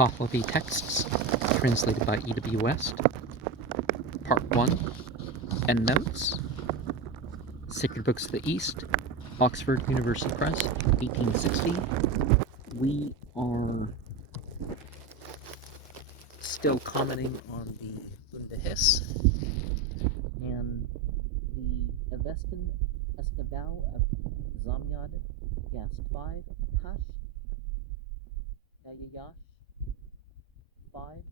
Pahlavi texts, translated by E.W. West. Part 1, Endnotes, Sacred Books of the East, Oxford University Press, 1860. We are still commenting on the Bundahis and the Avestan Estaval of Zamyad, Yast 5, Tash, Yayayash 5,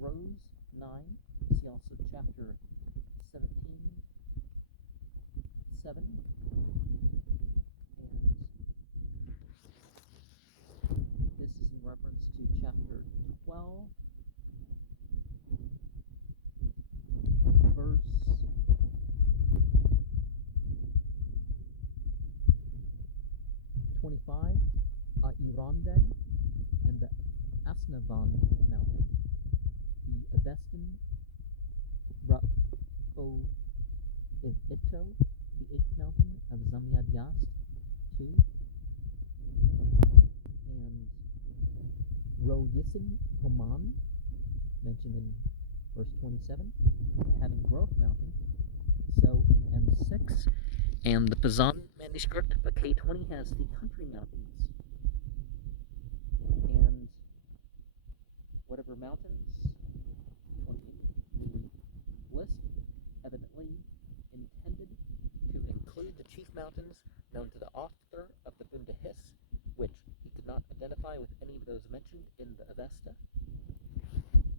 Rose 9, see also chapter 17, 7, and this is in reference to chapter 12, verse 25, Ironde and the Asnavan mountain, the Avestan Rafo Ivito, the 8th mountain of Zamyad Yast 2, and Ro Yisin Homan, mentioned in verse 27, having growth mountain, so in M6, and the Pazan manuscript, but K20 has the country mountains, and whatever mountains the list evidently intended to include the chief mountains known to the author of the Bundahis, which he could not identify with any of those mentioned in the Avesta,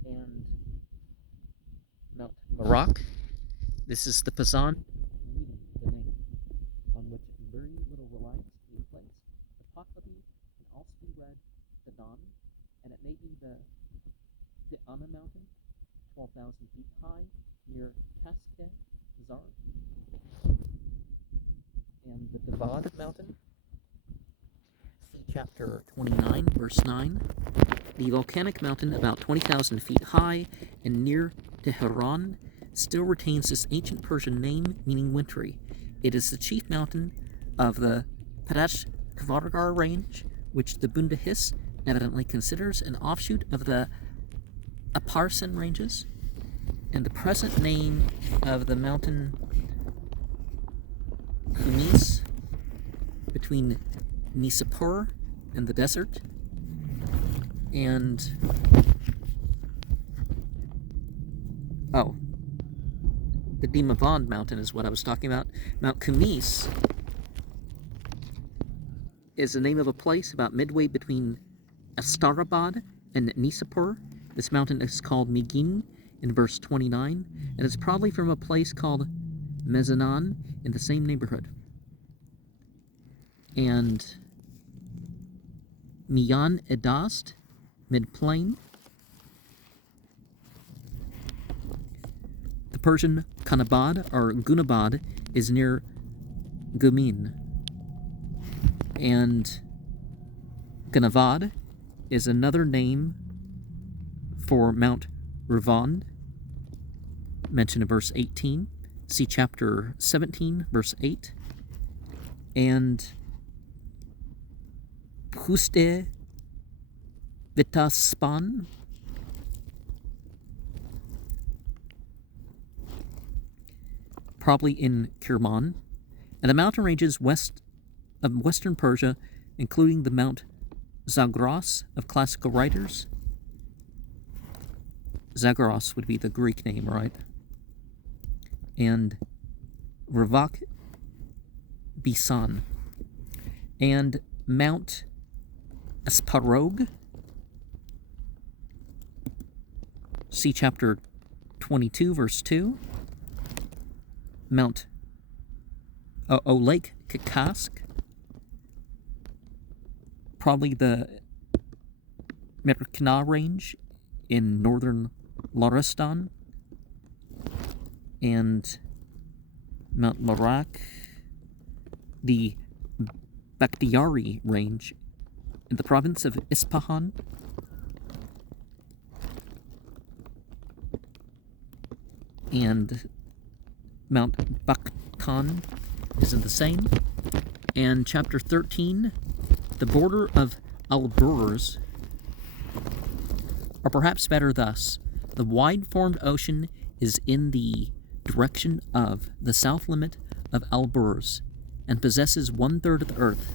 and Mount Merak. This is the Pazan reading the name, on which very little reliance can be placed. The Pahlavi can also be read the Don, and it may be the Ana mountain, 12,000 feet high, near Kaske Zar, and the Devad mountain, see chapter 29, verse 9. The volcanic mountain, about 20,000 feet high and near Tehran, still retains this ancient Persian name meaning wintry. It is the chief mountain of the Padash Kvargar range, which the Bundahis evidently considers an offshoot of the Aparsan ranges, and the present name of the mountain Kunis, between Nisapur and the desert, and the Dimavand mountain is what I was talking about. Mount Kumis is the name of a place about midway between Astarabad and Nisapur. This mountain is called Migin in verse 29, and it's probably from a place called Mezanan in the same neighborhood. And Miyan Edast, mid-plain. The Persian Kanabad, or Gunabad, is near Gumin. And Ganavad is another name for Mount Ruvand, mentioned in verse 18. See chapter 17, verse 8. And Puste Vitaspan, probably in Kirman, and the mountain ranges west of western Persia, including the Mount Zagros of classical writers. Zagros would be the Greek name, right? And Ravak Bisan, and Mount Asparog, see chapter 22, verse 2. Mount Lake Kakask, probably the Merkina range in northern Lorestan, and Mount Marak, the Bakhtiari range in the province of Ispahan, and Mount Bakhtan is in the same. And chapter 13, the border of Al-Burs or perhaps better thus: the wide-formed ocean is in the direction of the south limit of Alborz, and possesses 1/3 of the earth.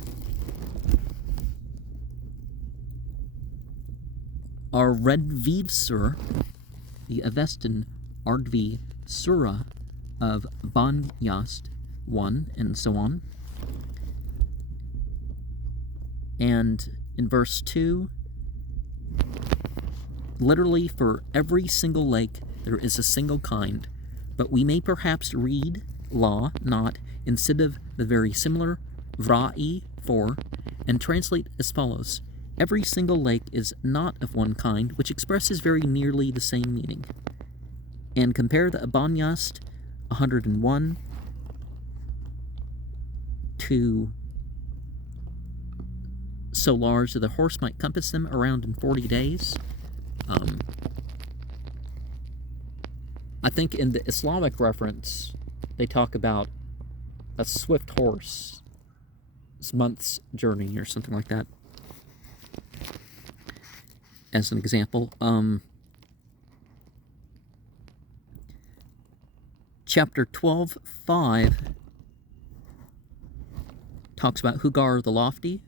Our Redvivsur, the Avestan Ardvi Sura of Banyast 1, and so on. And in verse 2, literally for every single lake there is a single kind, but we may perhaps read law not instead of the very similar vra'i 4, and translate as follows: every single lake is not of one kind, which expresses very nearly the same meaning. And compare the Abanyast 101 to so large that the horse might compass them around in 40 days. I think in the Islamic reference, they talk about a swift horse, month's journey or something like that, as an example. Chapter 12:5 talks about Hugar the Lofty,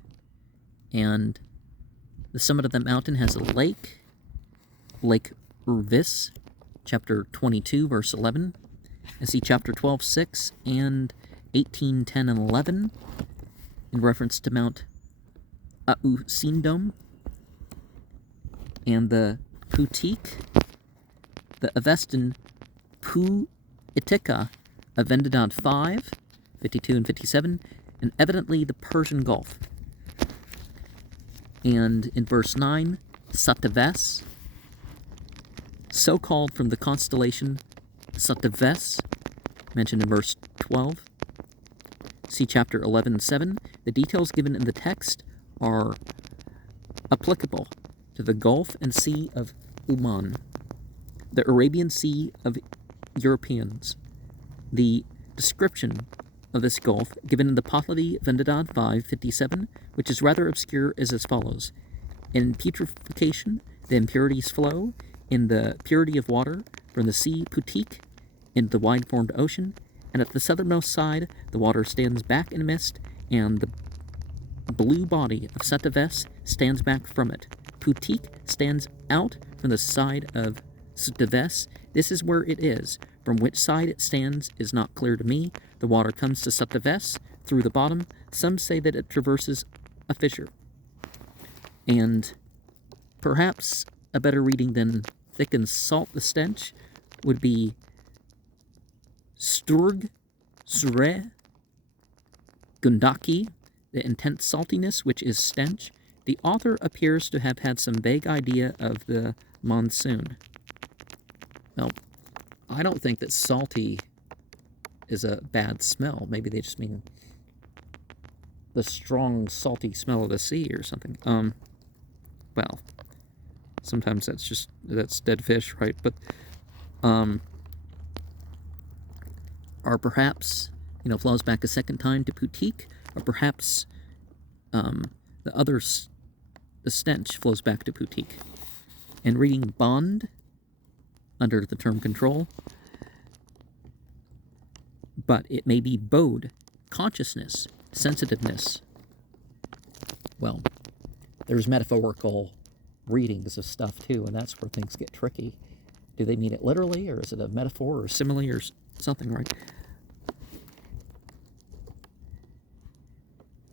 and the summit of that mountain has a lake, Lake Urvis, chapter 22, verse 11. And see chapter 12:6 and 18:10 and 11 in reference to Mount Ausindom, and the Putik, the Avestan Puitika of Vendidad 5, 52 and 57, and evidently the Persian Gulf. And in verse 9, Sataves, so called from the constellation Sataves, mentioned in verse 12. See chapter 11:7. The details given in the text are applicable to the Gulf and Sea of Oman, the Arabian Sea of Europeans. The description of this Gulf, given in the Pahlavi Vendidad 5:57, which is rather obscure, is as follows: in putrefaction, the impurities flow in the purity of water from the sea Putik into the wide-formed ocean, and at the southernmost side, the water stands back in mist, and the blue body of Sataves stands back from it. Putik stands out from the side of Sataves. This is where it is. From which side it stands is not clear to me. The water comes to Sataves through the bottom. Some say that it traverses a fissure. And perhaps a better reading than thick and salt the stench would be Sturg Zure Gundaki, the intense saltiness, which is stench. The author appears to have had some vague idea of the monsoon. Well, I don't think that salty is a bad smell. Maybe they just mean the strong, salty smell of the sea or something. Well, sometimes that's dead fish, right? But, or perhaps, flows back a second time to Putik, or perhaps, the stench flows back to Putik. And reading Bond under the term control, but it may be Bode, consciousness, sensitiveness. Well, there's metaphorical readings of stuff too, and that's where things get tricky. Do they mean it literally, or is it a metaphor or simile or something, right?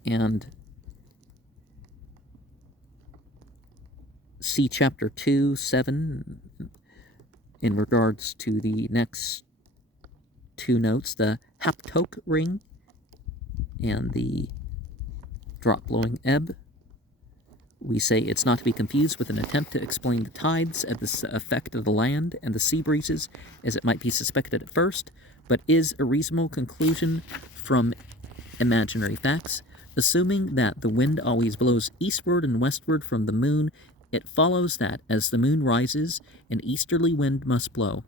And see chapter 2:7 in regards to the next two notes, the haptok ring and the drop blowing ebb. We say it's not to be confused with an attempt to explain the tides and the effect of the land and the sea breezes, as it might be suspected at first, but is a reasonable conclusion from imaginary facts. Assuming that the wind always blows eastward and westward from the moon, it follows that as the moon rises, an easterly wind must blow,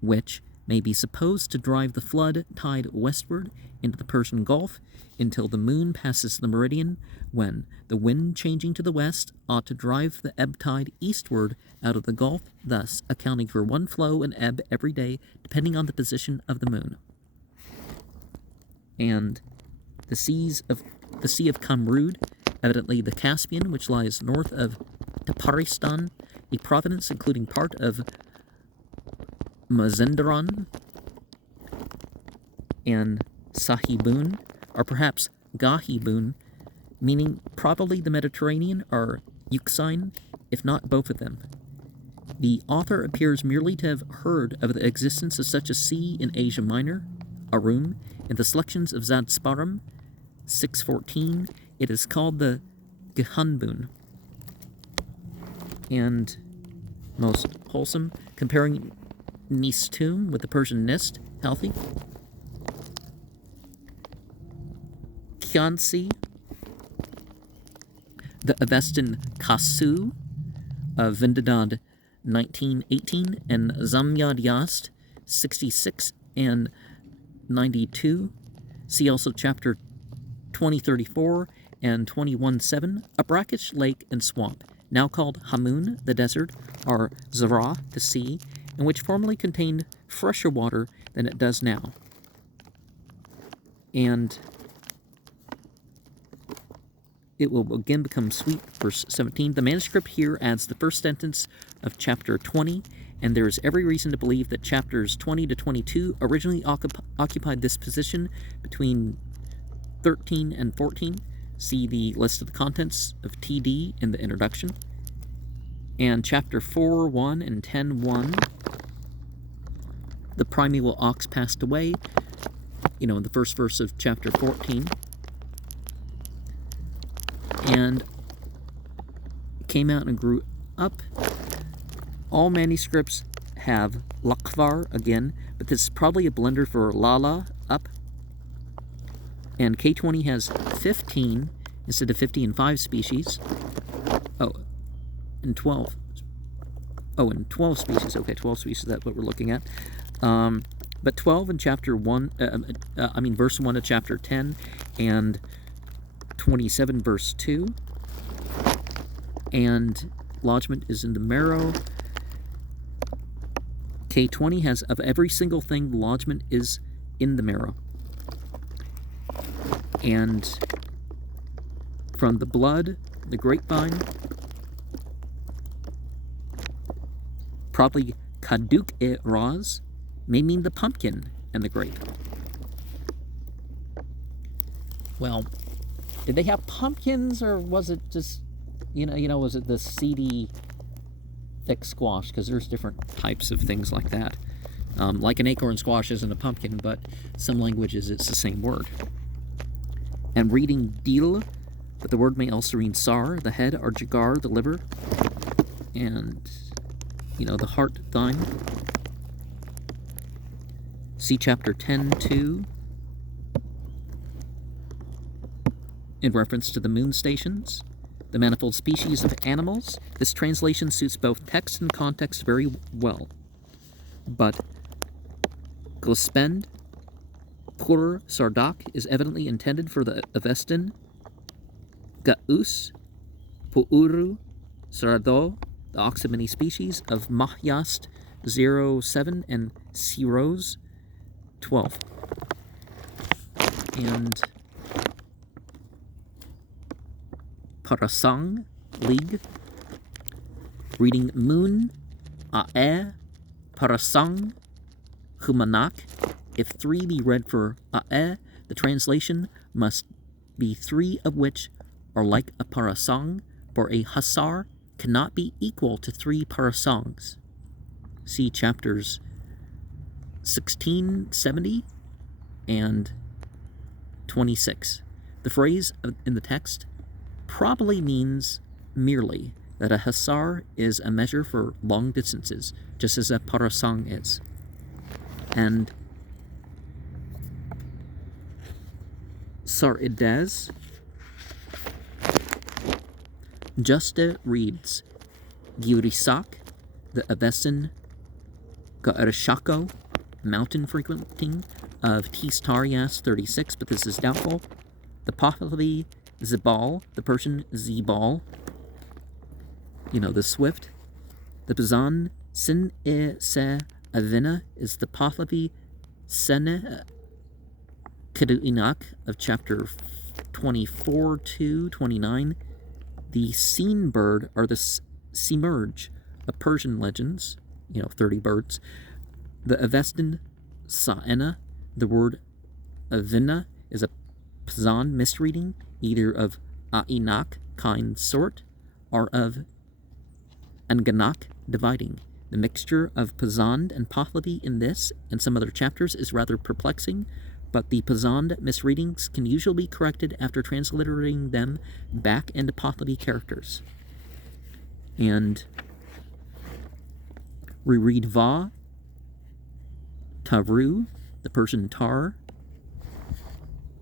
which, may be supposed to drive the flood tide westward into the Persian Gulf until the moon passes the meridian, when the wind changing to the west ought to drive the ebb tide eastward out of the Gulf, thus accounting for one flow and ebb every day depending on the position of the moon. And the Sea of Kamrud, evidently the Caspian, which lies north of Taparistan, a province including part of Mazandaran and Sahibun, or perhaps Gahibun, meaning probably the Mediterranean or Euxine, if not both of them. The author appears merely to have heard of the existence of such a sea in Asia Minor, Arum. In the selections of Zadsparam 614, it is called the Gehanbun. And most wholesome, comparing Nistum with the Persian Nist, healthy. Kyansi, the Avestan Kasu of Vendadad 1918, and Zamyad Yast 66 and 92. See also chapter 2034 and 21:7. A brackish lake and swamp, now called Hamun, the desert, or Zara, the sea, and which formerly contained fresher water than it does now. And it will again become sweet, verse 17. The manuscript here adds the first sentence of chapter 20, and there is every reason to believe that chapters 20 to 22 originally occupied this position between 13 and 14. See the list of the contents of TD in the introduction. And chapter 4:1 and 10:1, the primeval ox passed away, in the first verse of chapter 14. And came out and grew up. All manuscripts have Lakvar again, but this is probably a blender for Lala, up. And K20 has 15 instead of 50 and 5 species. And 12. And 12 species. Okay, 12 species, that's what we're looking at. But 12 in chapter 1, verse 1 of chapter 10, and 27 verse 2. And lodgment is in the marrow. K20 has, of every single thing, the lodgment is in the marrow. And from the blood, the grapevine, probably kaduk e raz, may mean the pumpkin and the grape. Well, did they have pumpkins, or was it just, was it the seedy, thick squash? Because there's different types of things like that. Like an acorn squash isn't a pumpkin, but some languages it's the same word. And reading dil, but the word may also mean sar, the head, or jigar, the liver, and, the heart, thine. See chapter 10:2. In reference to the moon stations, the manifold species of animals, this translation suits both text and context very well. But Gospend, Pur Sardak is evidently intended for the Avestan, Gaus, Puuru, Sardo, the ox of many species, of Mahyast 07 and Siros 12. And Parasang, league. Reading moon, Ae, Parasang, Humanak. If 3 be read for Ae, the translation must be 3 of which are like a parasang, for a hasar cannot be equal to 3 parasangs. See chapters 1670 and 26. The phrase in the text probably means merely that a hasar is a measure for long distances, just as a parasang is. And Saridez Juste reads Giurisak, the Avestan Gaershako, mountain frequenting of Tistarias 36, but this is doubtful. The Pahlavi Zibal, the Persian Zibal, the swift. The Pazan Sin E Se Avina is the Pahlavi Sene Keduinak of chapter 24 to 29. The Seen bird are the Semerge of Persian legends, 30 birds. The Avestan Sa'ena, the word Avina, is a Pazan misreading, either of Ainak, kind sort, or of Anganak, dividing. The mixture of Pazand and Pahlavi in this and some other chapters is rather perplexing, but the Pazand misreadings can usually be corrected after transliterating them back into Pahlavi characters. And we read Va, Taru, the Persian tar,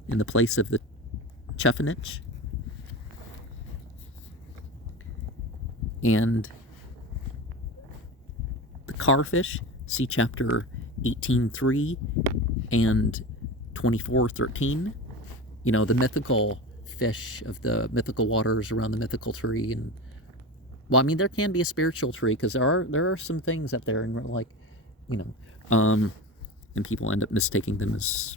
in the place of the Chefanich. And the carfish, see chapter 18.3 and 24.13. The mythical fish of the mythical waters around the mythical tree. And there can be a spiritual tree, because there are some things up there, and and people end up mistaking them as,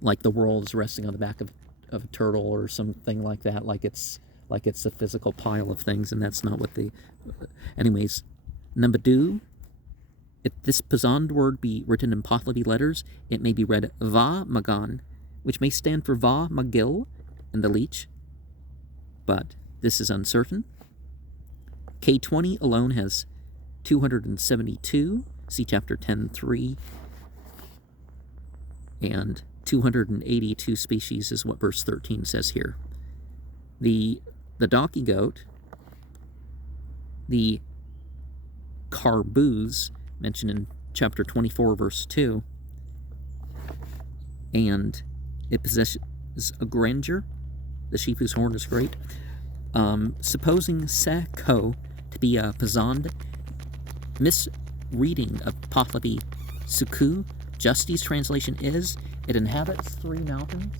like the world is resting on the back of a turtle or something like that, like it's a physical pile of things, and that's not what they... Anyways, number 2, if this Pazand word be written in Pahlavi letters, it may be read Va Magan, which may stand for Va Magil in the Leech, but this is uncertain. K20 alone has 272, see chapter 10.3, and 282 species is what verse 13 says here. The donkey goat, the carbuz, mentioned in chapter 24, verse 2, and it possesses a grandeur, the sheep whose horn is great. Supposing Seko to be a Pazand misreading of Pahlavi Suku, Justy's translation is, it inhabits 3 mountains.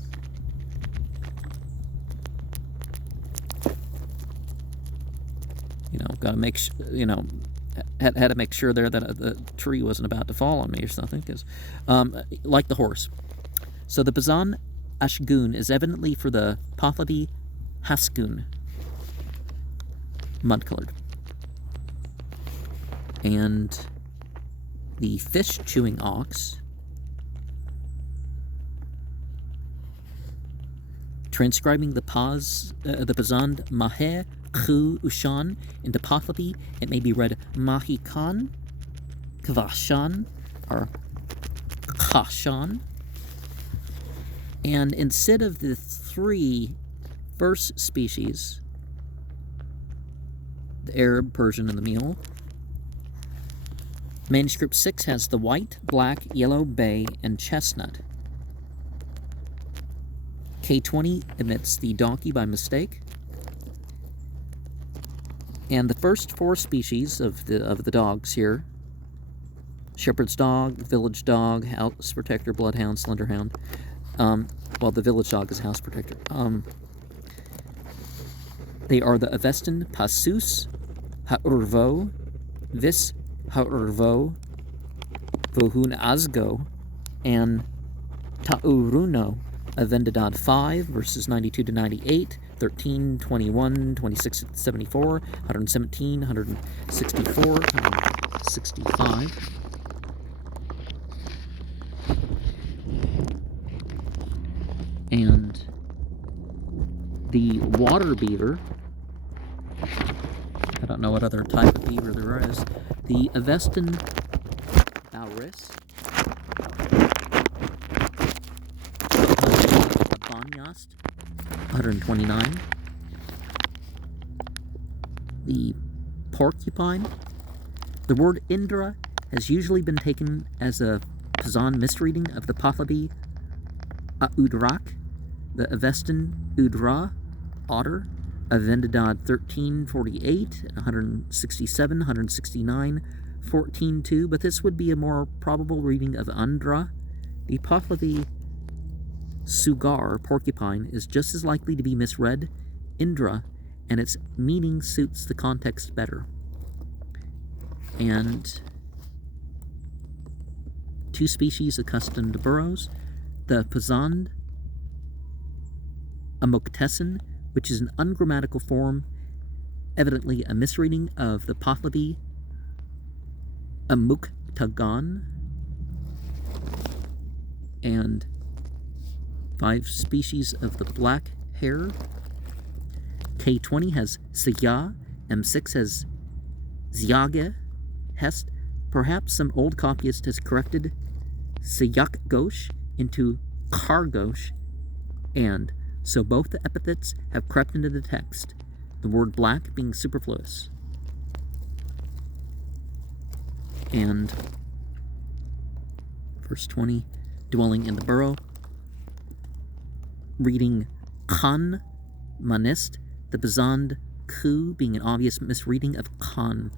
Gotta make had to make sure there that the tree wasn't about to fall on me or something, because like the horse. So the Pazan Ashgun is evidently for the Pahlavi Haskun, mud-colored. And the fish-chewing ox, transcribing the Pazand Maheh Khu Ushan into Pahlavi, it may be read Mahikan, Kvashan, or Kashan. And instead of the 3 first species, the Arab, Persian, and the mule, manuscript 6 has the white, black, yellow, bay, and chestnut. K20 omits the donkey by mistake. And the first 4 species of the dogs here, shepherd's dog, village dog, house protector, bloodhound, slenderhound. The village dog is house protector. They are the Avestan Pasus, Haurvo, Vis Haurvo, Vohun Azgo, and Tauruno of Vendadad 5, verses 92 to 98, 13, 21, 26 to 74, 117, 164, 165. And the water beaver, I don't know what other type of beaver there is, the Avestan Auris, Banyast, 129. The porcupine. The word Indra has usually been taken as a Pazan misreading of the Pahlavi Udrak, the Avestan Udra, otter, of Vendadad 1348, 167, 169, 14.2, but this would be a more probable reading of Andhra. The Pahlavi sugar, porcupine, is just as likely to be misread Indra, and its meaning suits the context better. And two species accustomed to burrows, the Pazand Amoktesen, which is an ungrammatical form, evidently a misreading of the Pahlavi Amuktagan, and 5 species of the black hare. K20 has Saya, M6 has Zyage, Hest. Perhaps some old copyist has corrected Sayak Ghosh into Kargosh, and so both the epithets have crept into the text, the word black being superfluous. And verse 20, dwelling in the burrow, reading Khan Manist, the Bazand Ku being an obvious misreading of Khan.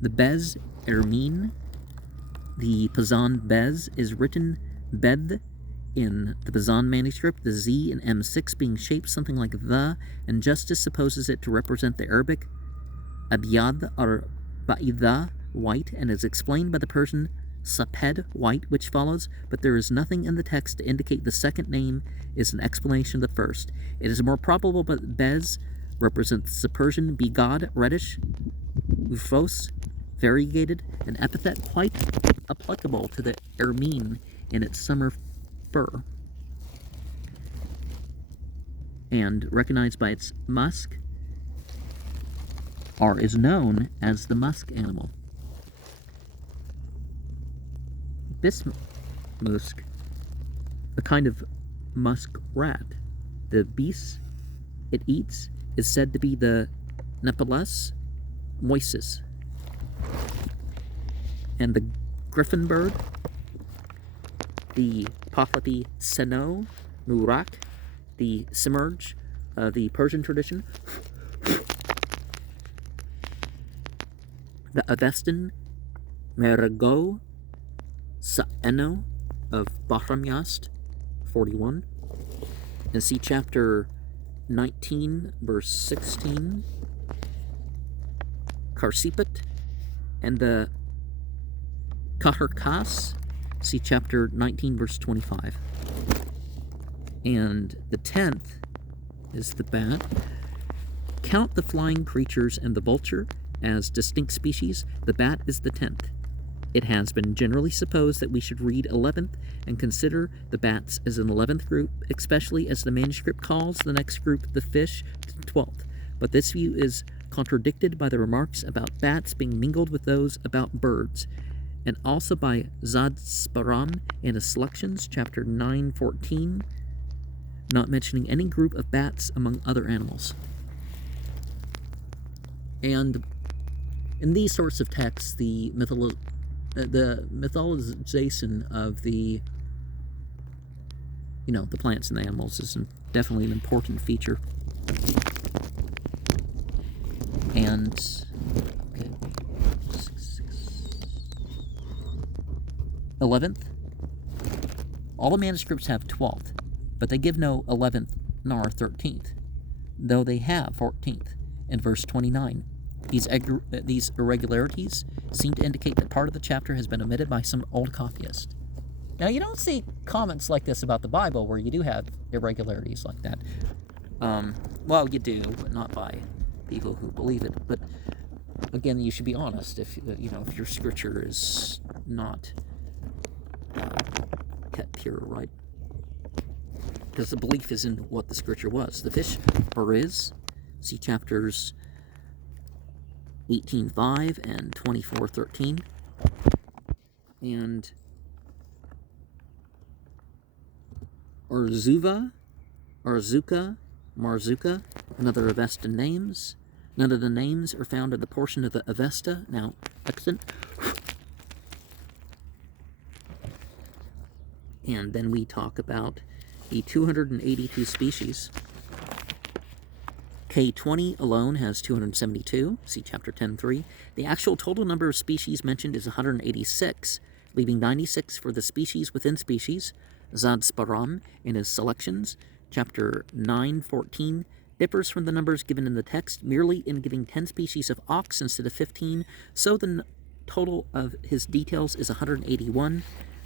The Bez Ermine, the Pazand Bez, is written Bed in the Bazand manuscript, the Z in M6 being shaped something like the, and Justice supposes it to represent the Arabic Abyad or Ba'idha, white, and is explained by the Persian Saped, white, which follows, but there is nothing in the text to indicate the second name is an explanation of the first. It is more probable that Bez represents the Persian Bigad, reddish, Ufos, variegated, an epithet quite applicable to the ermine in its summer fur, and recognized by its musk, or is known as the musk animal. Bismusk, a kind of musk rat. The beast it eats is said to be the Nepalus moisis. And the griffin bird, the Pahlavi Seno Murak, the Simurgh of the Persian tradition, the Avestan Merago Saeno of Bahramyast 41, and see chapter 19, verse 16, Karsipet, and the Kaharkas, see chapter 19, verse 25. And the 10th is the bat. Count the flying creatures and the vulture as distinct species. The bat is the 10th. It has been generally supposed that we should read 11th and consider the bats as an 11th group, especially as the manuscript calls the next group the fish, the 12th. But this view is contradicted by the remarks about bats being mingled with those about birds, and also by Zadsparam in his selections, chapter 9:14, not mentioning any group of bats among other animals. And in these sorts of texts, the mythologization of the plants and the animals is definitely an important feature. And okay, 11th. All the manuscripts have 12th, but they give no 11th nor 13th, though they have 14th in verse 29. These irregularities seem to indicate that part of the chapter has been omitted by some old copyist. Now, you don't see comments like this about the Bible where you do have irregularities like that. Well, you do, but not by people who believe it. But again, you should be honest. If your scripture is not kept pure, right? Because the belief is in what the scripture was. The fish is, see chapters 18:5 and 24:13, and Urzuva, Arzuka, Marzuka, and other Avestan names. None of the names are found in the portion of the Avesta, now extant. And then we talk about the 282 species. K20 alone has 272, see chapter 10.3. The actual total number of species mentioned is 186, leaving 96 for the species within species. Zadsparam, in his selections, chapter 9.14, differs from the numbers given in the text merely in giving 10 species of ox instead of 15, so the total of his details is 181,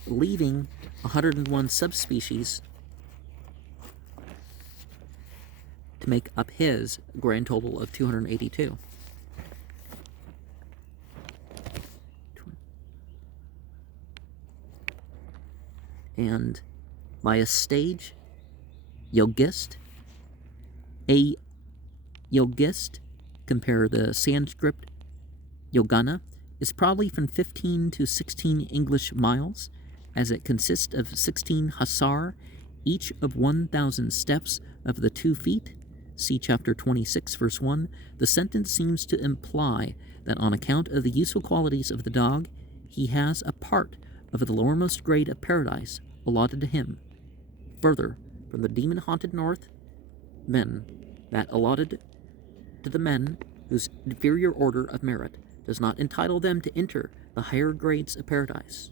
leaving 101 subspecies to make up his grand total of 282. And by a stage yogist, a yogist, compare the Sanskrit yogana, is probably from 15 to 16 English miles, as it consists of 16 hasar, each of 1,000 steps of the 2 feet. See chapter 26, verse 1. The sentence seems to imply that on account of the useful qualities of the dog, he has a part of the lowermost grade of paradise allotted to him. Further, from the demon-haunted north, men, that allotted to the men whose inferior order of merit does not entitle them to enter the higher grades of paradise.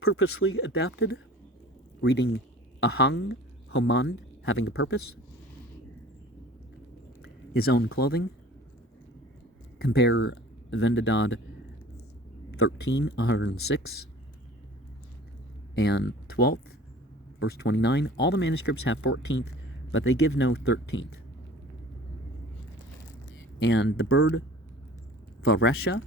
Purposely adapted, reading ahang, homand, having a purpose. His own clothing. Compare Vendadad 13, 106, and 12th, verse 29. All the manuscripts have 14th, but they give no 13th. And the bird Varesha,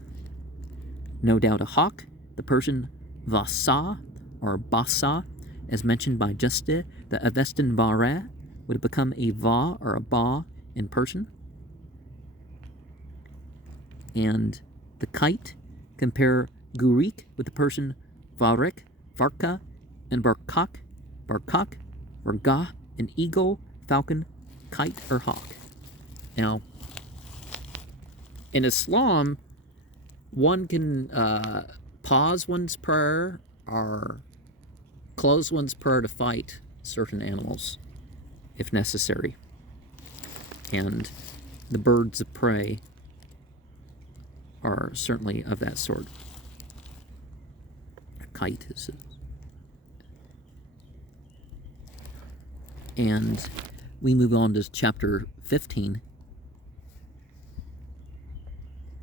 no doubt a hawk. The Persian Vasa, or Basa, as mentioned by Juste, the Avestan Vare would become a Va or a Ba in Persian. And the kite, compare Gurik with the Persian Varek, Varka, and Barkak, Vargah, an eagle, falcon, kite, or hawk. Now, in Islam, one can pause one's prayer or close one's prayer to fight certain animals, if necessary. And the birds of prey are certainly of that sort. A kite is. And we move on to chapter 15.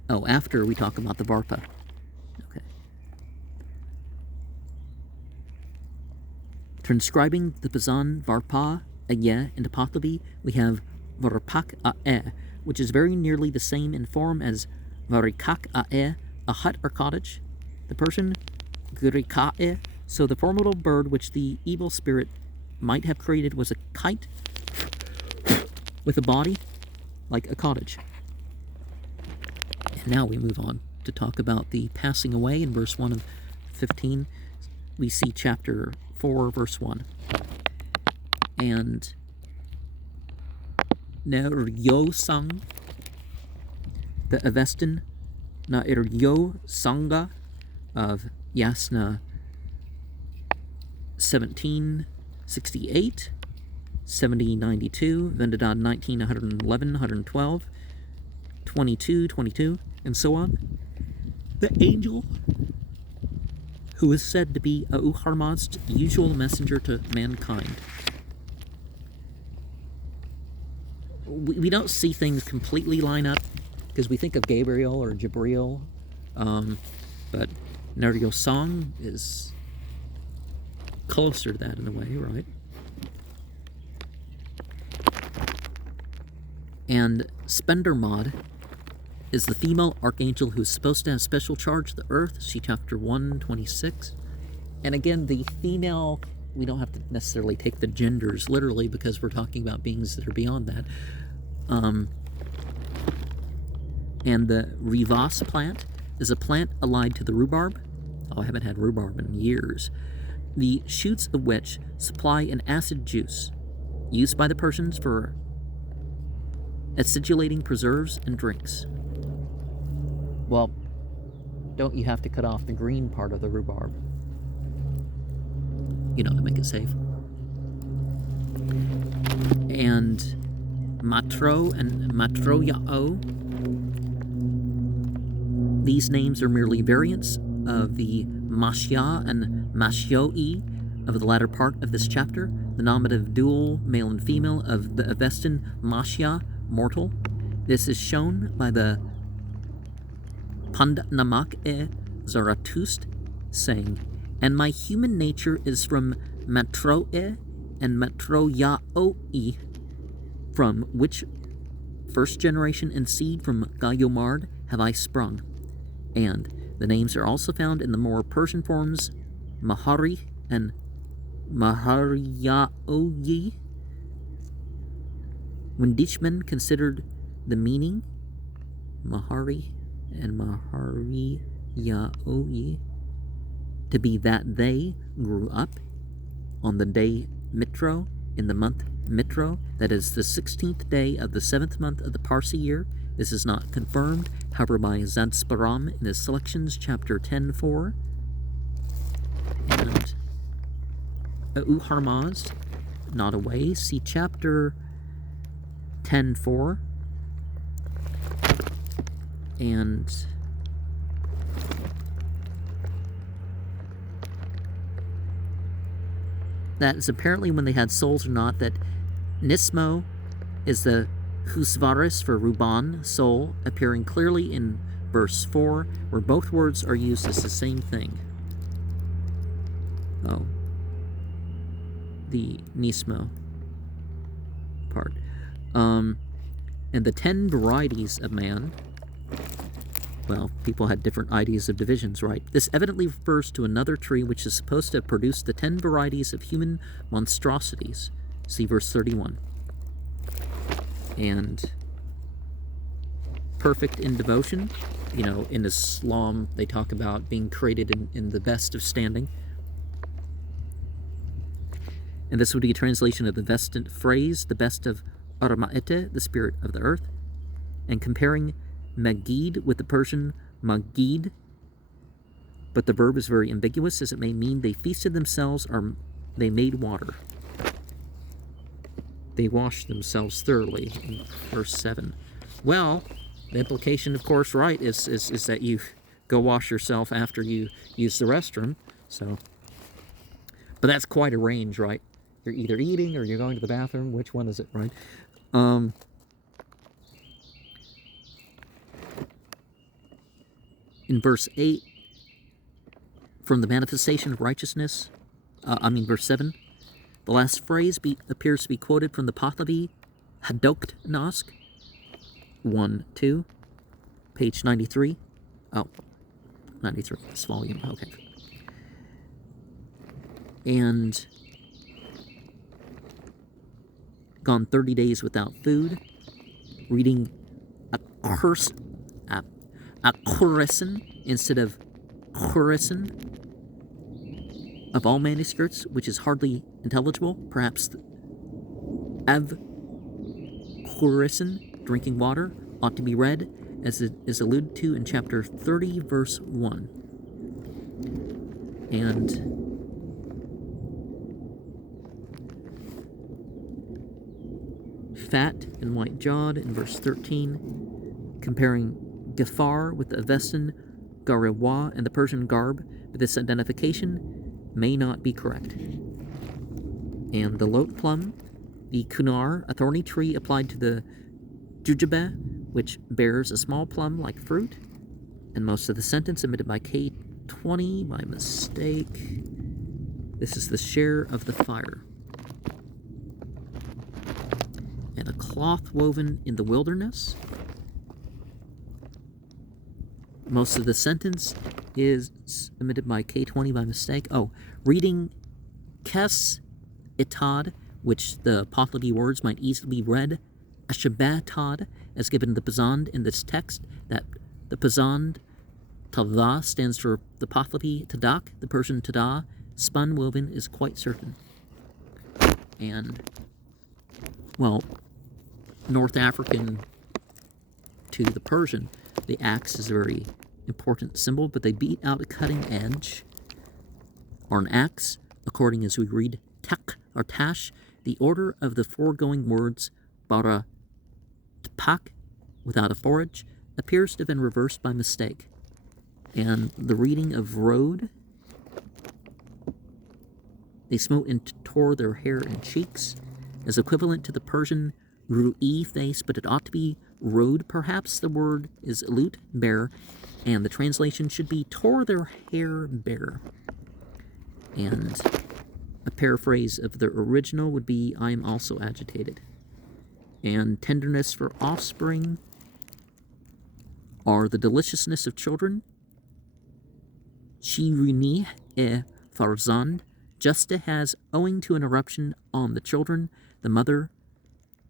Oh, after we talk about the Varpa. Okay. Transcribing the Pazan Varpa Aye into Pahlavi, we have Varpak Ae, which is very nearly the same in form as Varikak Ae, a hut or cottage. The Persian Gurikae, so the formidable bird which the evil spirit might have created was a kite with a body like a cottage. And now we move on to talk about the passing away in verse 1 of 15. We see chapter 4, verse 1. And Neryo Sang, the Avestan Nairyo Sangha of Yasna 1768, 7092, Vendadad 19, 111, 112, 22, 22, and so on. The angel who is said to be Auharmad's usual messenger to mankind. We don't see things completely line up because we think of Gabriel or Jibril, but Neryo Song is closer to that in a way, right? And Spendermod is the female archangel who is supposed to have special charge of the earth. See chapter 126. And again, the female, we don't have to necessarily take the genders literally because we're talking about beings that are beyond that. And the Rivas plant is a plant allied to the rhubarb. Oh, I haven't had rhubarb in years. The shoots of which supply an acid juice used by the Persians for acidulating preserves and drinks. Well, don't you have to cut off the green part of the rhubarb? to make it safe. And Matro and Matroyao, these names are merely variants of the Mashya and Mashyoi of the latter part of this chapter, the nominative dual, male and female, of the Avestan Mashya, mortal. This is shown by the Pandnamak-e Zarathustra saying, "And my human nature is from Matroe and Matroyao-e, from which first generation and seed from Gayomard have I sprung." And the names are also found in the more Persian forms Mahari and Mahariyaoyi. When Ditchman considered the meaning, Mahari and Mahariyaoyi, to be that they grew up on the day Mitro, in the month Mitro, that is the 16th day of the 7th month of the Parsi year. This is not confirmed, however, by Zadsparam in his Selections, chapter 10.4. And Uharmaz, not away, see chapter 10.4. And that is apparently when they had souls or not, that Nismo is the Husvaris for Ruban, soul, appearing clearly in verse 4, where both words are used as the same thing. Oh. The Nismo part. And the 10 varieties of man, well, people had different ideas of divisions, right? This evidently refers to another tree which is supposed to have produced the 10 varieties of human monstrosities. See verse 31. And perfect in devotion. In Islam, they talk about being created in the best of standing. And this would be a translation of the Vestant phrase, the best of Armaete, the spirit of the earth, and comparing Magid with the Persian Magid. But the verb is very ambiguous, as it may mean they feasted themselves or they made water. They washed themselves thoroughly, in verse 7. Well, the implication, of course, right, is that you go wash yourself after you use the restroom. So, but that's quite a range, right? You're either eating or you're going to the bathroom. Which one is it, right? In verse 8, from the manifestation of righteousness, verse 7, the last phrase appears to be quoted from the Pahlavi Hadokt Nask 1-2, page 93. Oh, 93, this volume, okay. And gone 30 days without food, reading a Khurasan instead of Khurasan of all manuscripts, which is hardly intelligible. Perhaps Av Khurasan, drinking water, ought to be read as it is alluded to in chapter 30, verse 1. And fat and white-jawed in verse 13, comparing Gafar with the Avestan Garewa and the Persian Garb, but this identification may not be correct. And the lote plum, the kunar, a thorny tree applied to the jujube, which bears a small plum-like fruit, and most of the sentence omitted by K20 by mistake. This is the share of the fire. And a cloth woven in the wilderness. Most of the sentence is omitted by K20 by mistake. Oh, reading Kes Itad, which the Pahlavi words might easily be read Ashabatad, as given the Pazand in this text, that the Pazand Tava stands for the Pahlavi Tadak, the Persian Tada, spun woven, is quite certain. And, well, North African to the Persian, the axe is a very important symbol, but they beat out a cutting edge, or an axe, according as we read tak or tash, the order of the foregoing words bara tpak without a forage appears to have been reversed by mistake. And the reading of road, they smote and tore their hair and cheeks, is equivalent to the Persian ru'i face, but it ought to be road. Perhaps the word is lut, bare, and the translation should be tore their hair bare. And a paraphrase of the original would be, I am also agitated. And tenderness for offspring are the deliciousness of children. Shirini e farzand, Justa has, owing to an eruption on the children, the mother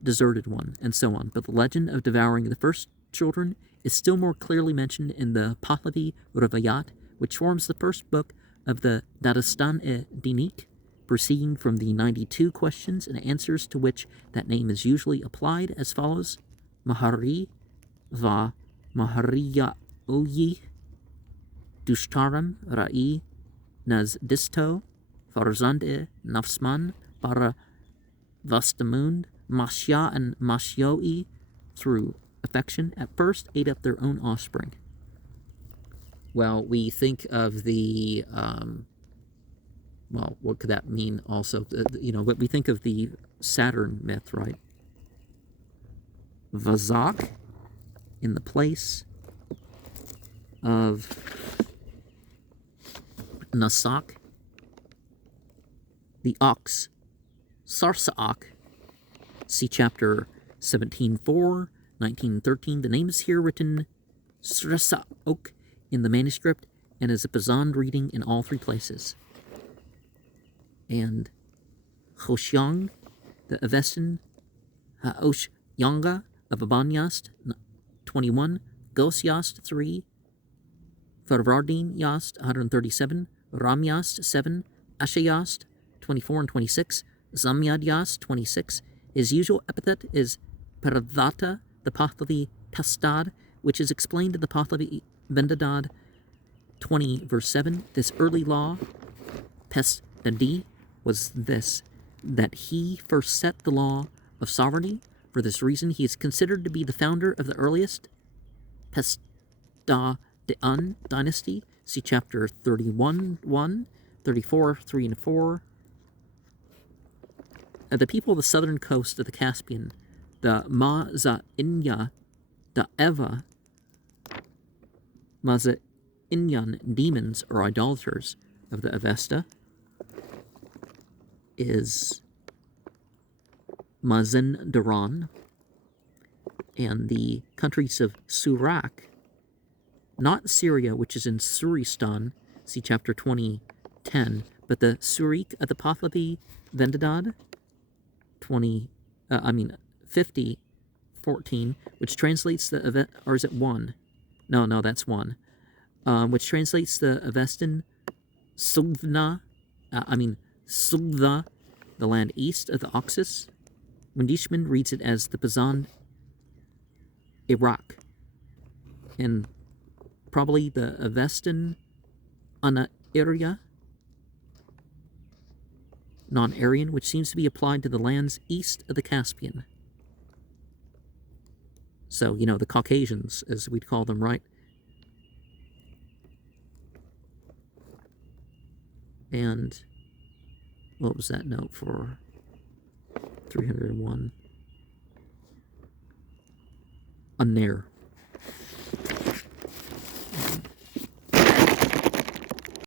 deserted one, and so on. But the legend of devouring the first children is still more clearly mentioned in the Pahlavi Rivayat, which forms the first book of the Dadastan-e-Dinik, proceeding from the 92 questions and answers to which that name is usually applied as follows: Mahari va Mahariya Oyi Dushtaram Ra'i Naz Disto Farzande Nafsman Para Vastamund Mashya and Mashyoi, through affection, at first ate up their own offspring. Well, we think of the, well, what could that mean also? But we think of the Saturn myth, right? Vazak, in the place of Nasak, the ox, Sarsaak, see chapter 17:4, 1913. The name is here written Srasaok in the manuscript and is a Pazand reading in all three places. And Hoshyang, the Avestan, Haoshyanga of Abanyast 21, Gosyast 3, Farvardin Yast 137, Ramyast 7, Ashayast 24 and 26, Zamyadyast 26. His usual epithet is Paradhata, the Pahlavi Pestad, which is explained in the Pahlavi Vendadad 20 verse 7. This early law, Pestadi, was this, that he first set the law of sovereignty. For this reason, he is considered to be the founder of the earliest Pestadian dynasty. See chapter 31:1, 34, 3 and 4. The people of the southern coast of the Caspian, the Maza-Inya, the Eva, Maza-Inyan demons or idolaters of the Avesta, is Mazen-Daran, and the countries of Surak, not Syria, which is in Suristan, see chapter 20:10, but the Surik of the Pahlavi Vendadad 50:14, which translates the event, or is it 1? No, that's 1. Which translates the Avestan Sugdha, Sugdha, the land east of the Oxus. Windishman reads it as the Pazand Iraq, and probably the Avestan Anairia, non-Aryan, which seems to be applied to the lands east of the Caspian. So, the Caucasians, as we'd call them, right? And what was that note for 301? A Nair.